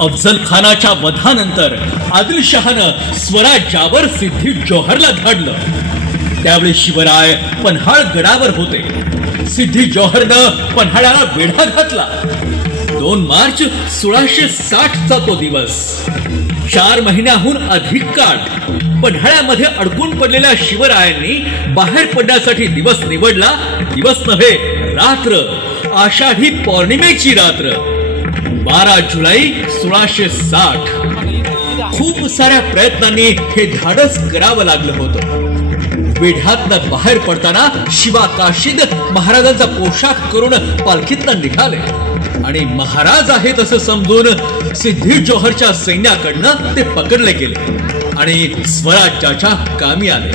अफजल खानाच्या वधानंतर आदिलशहानं स्वराज्यावर सिद्धी जोहरला धाडलं। त्यावेळी शिवराय पन्हाळ गडावर होते। सिद्धी जोहरनं पन्हाळ्याला वेढा घातला। 2 मार्च 1660 चा तो दिवस। 4 महिन्याहून अधिक काळ पन्हाळ्यामध्ये अडकून पडलेल्या शिवरायांनी बाहेर पडण्यासाठी दिवस निवडला। दिवस नव्हे, रात्र, आषाढी पौर्णिमेची रात्र, 12 जुलै 1660। खूप साऱ्या प्रयत्नांनी हे धाडस करावं लागलं होतं। वेढ्यातनं बाहेर पडताना शिवा काशीद महाराजांचा पोशाख करून पालखीतनं निघाले आणि महाराज आहेत असं समजून सिद्धी जोहरच्या सैन्याकडनं ते पकडले गेले आणि स्वराज्याच्या कामी आले।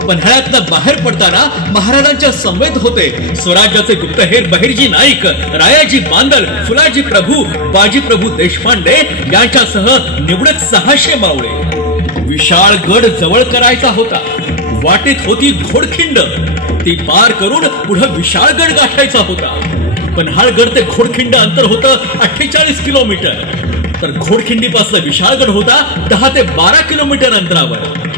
पन्हाळ्यातनं बाहेर पडताना महाराजांच्या समवेत होते स्वराज्याचे गुप्तहेर बहिर्जी नाईक, रायाजी बांदल, फुलाजी प्रभू, बाजी प्रभू देशपांडे यांच्यासह निवडक 600 मावळे। विशाळ गड जवळ करायचा होता। वाटेत होती घोडखिंड, ती पार करून पुढे विशाळगड गाठायचा होता। पन्हाळगड ते घोडखिंड अंतर होतं 48 किलोमीटर, तर घोडखिंडीपासून विशाळगड होता 10 ते 12 किलोमीटर अंतरावर।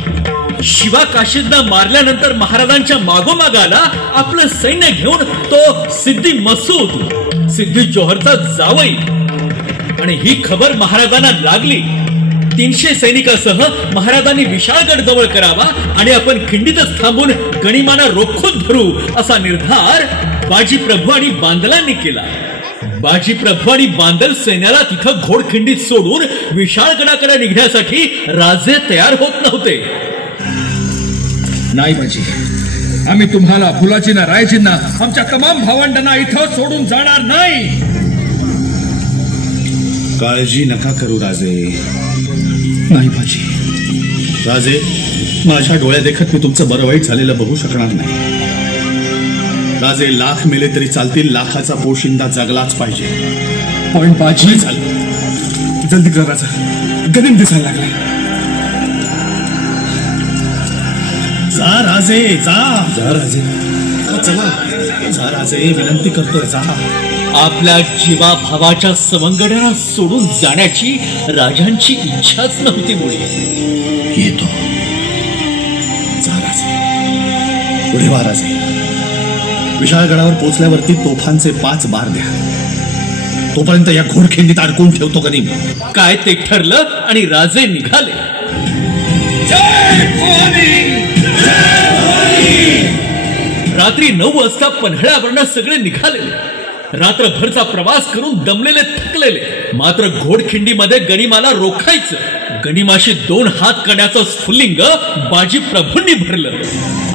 शिवा काशीदनं मारल्यानंतर महाराजांच्या मागोमाग आला आपलं सैन्य घेऊन तो सिद्धी मसूद, सिद्धी जोहरचा जावई। आणि ही खबर महाराजांना लागली। 300 सैनिकासह महाराजांनी विशाळगड जवळ करावा आणि आपण खिंडीतच थांबून गणिमाना रोखून धरू असा निर्धार बाजी प्रभू आणि बांदलांनी केला। बाजी प्रभू आणि बांदल सैन्याला तिथं घोडखिंडीत सोडून विशाळगडाकडे निघण्यासाठी राजे तयार होत नव्हते। नाही बाजी, आम्ही तुम्हाला, फुलाजींना, रायजींना, आमच्या तमाम भावंडांना इथं सोडून जाणार नाही। काळजी नका करू राजे। नाही बाजी। राजे, माझ्या डोळ्या देखत मी तुमचं बरं वाईट झालेलं बघू शकणार नाही। राजे, लाख मेले तरी चालतील, लाखाचा पोशिंदा जगलाच पाहिजे। पण बाजी, झालं, जल्दी कर राजा, गनिम दिसायला लागलाय। जा राजे, जा जा राजे, चला जा राजे, विनंती करतोय, जा। आपल्या जीवाभावाच्या सवंगड्यांना सोडून जाण्याची राजांची इच्छाच नव्हती मुळे। येतो, जा राजे, पुढे वा राजे। विशाळगडावर पोहोचल्यावरती तोफांचे 5 बार द्या। तोपर्यंत या घोडखिंडीत अडकून ठेवतो गनिम। काय ते ठरलं आणि राजे निघाले। रात्री 9 वाजता पन्हाळ्यावरनं सगळे निघालेले। रात्रभरचा प्रवास करून दमलेले, थकलेले, मात्र घोडखिंडीमध्ये गनिमाला रोखायचं। गनिमाशी 2 हात करण्याचं स्फुल्लिंग बाजी प्रभूंनी भरलं।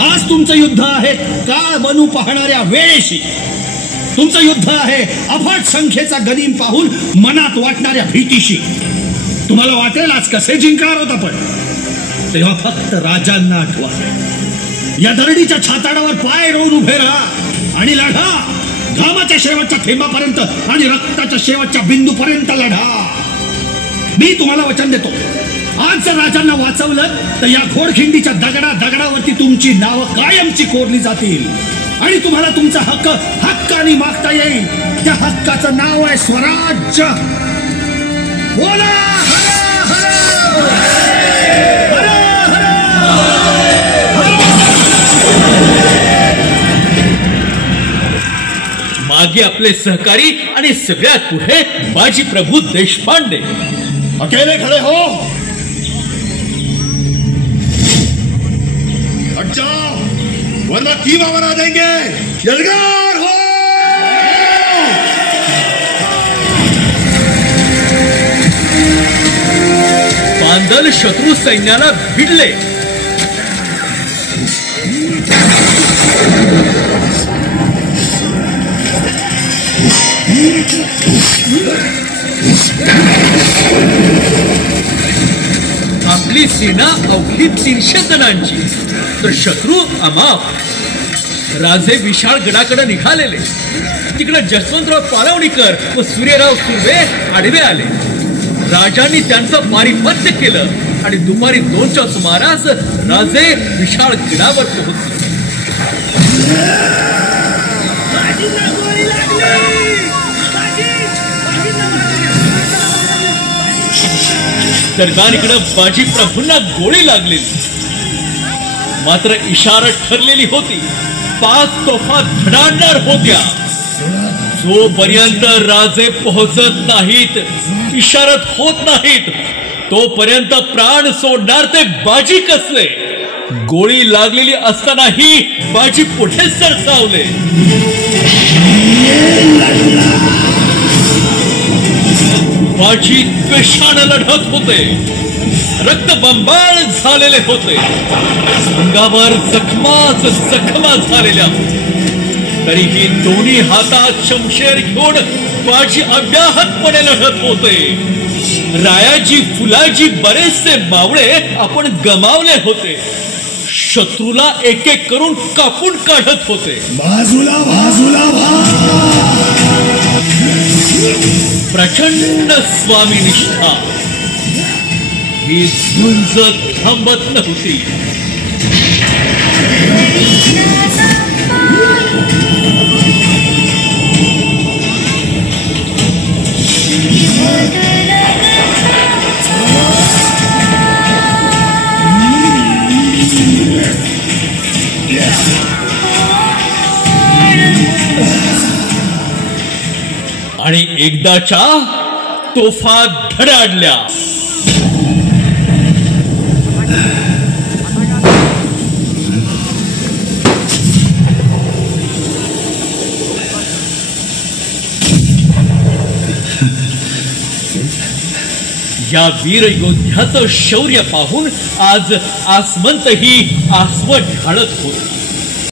आज तुमचं युद्ध आहे काळ बनू पाहणाऱ्या वेळेशी। तुमचं युद्ध आहे अफाट संख्येचा गनिम पाहून मनात वाटणाऱ्या भीतीशी। तुम्हाला वाटेल आज कसे जिंकणार होत आपण, तेव्हा फक्त राजांना आठवा। या दरडीच्या छाताडावर पाय रोवून उभे राहा आणि लढा। घामाच्या शेवटच्या थेंबापर्यंत आणि रक्ताच्या शेवटच्या बिंदूपर्यंत लढा। मी तुम्हाला वचन देतो, आज जर राजांना वाचवलं तर या घोडखिंडीच्या दगडावरती तुमची नावं कायमची कोरली जातील आणि तुम्हाला तुमचा हक्क हक्काने मागता येईल। त्या हक्काचं नाव आहे स्वराज्य। बोला हर हर मागे आपले सहकारी आणि सगळ्यात पुढे बाजी प्रभू देशपांडे। अकेले खड़े हो, हट जाओ वरना कीमा बना देंगे। यलगार हो। बांदल शत्रू सैन्याला भिडले। आपली सेना अवघी 300 जणांची, तर शत्रू अमाप। राजे विशाळ गडाकडे निघालेले। तिकडे जसवंतराव पालवणीकर व सूर्यराव सुर्वे आडवे आले। राजांनी त्यांचं पारिपत्य केलं आणि दुपारी 2च्या सुमारास राजे विशाळ गडावर पोहोचले। तर दानिकडे बाजी प्रभूंना गोळी लागली. मात्र इशारत ठरलेली होती, 5 तोफा धडाडणार होत्या. जोपर्यंत राजे पोहोचत नाहीत, इशारत होत नाहीत, तोपर्यंत प्राण सोडणार ते बाजी कसले. गोळी लागलेली असतानाही बाजी पुढे सरसावले. बाजी द्वेषानं लढत होते. रक्तबंबाळ झालेले होते. अंगावर जखमा झालेल्या. तरीही दोन्ही हातात शमशेर घेऊन बाजी अव्याहतपणे लढत होते. रायाजी फुलाजी बरेचसे मावळे आपण गमावले होते. शत्रूला एक एक करून कापून काढत होते. बाजूला प्रचंड स्वामी निष्ठा ही झुंज थांबत नव्हती. आणि एकदाच्या तोफा धडाडल्या. या वीर योद्ध्याचं शौर्य पाहून आज आसमंतही आसवत ढाळत होत.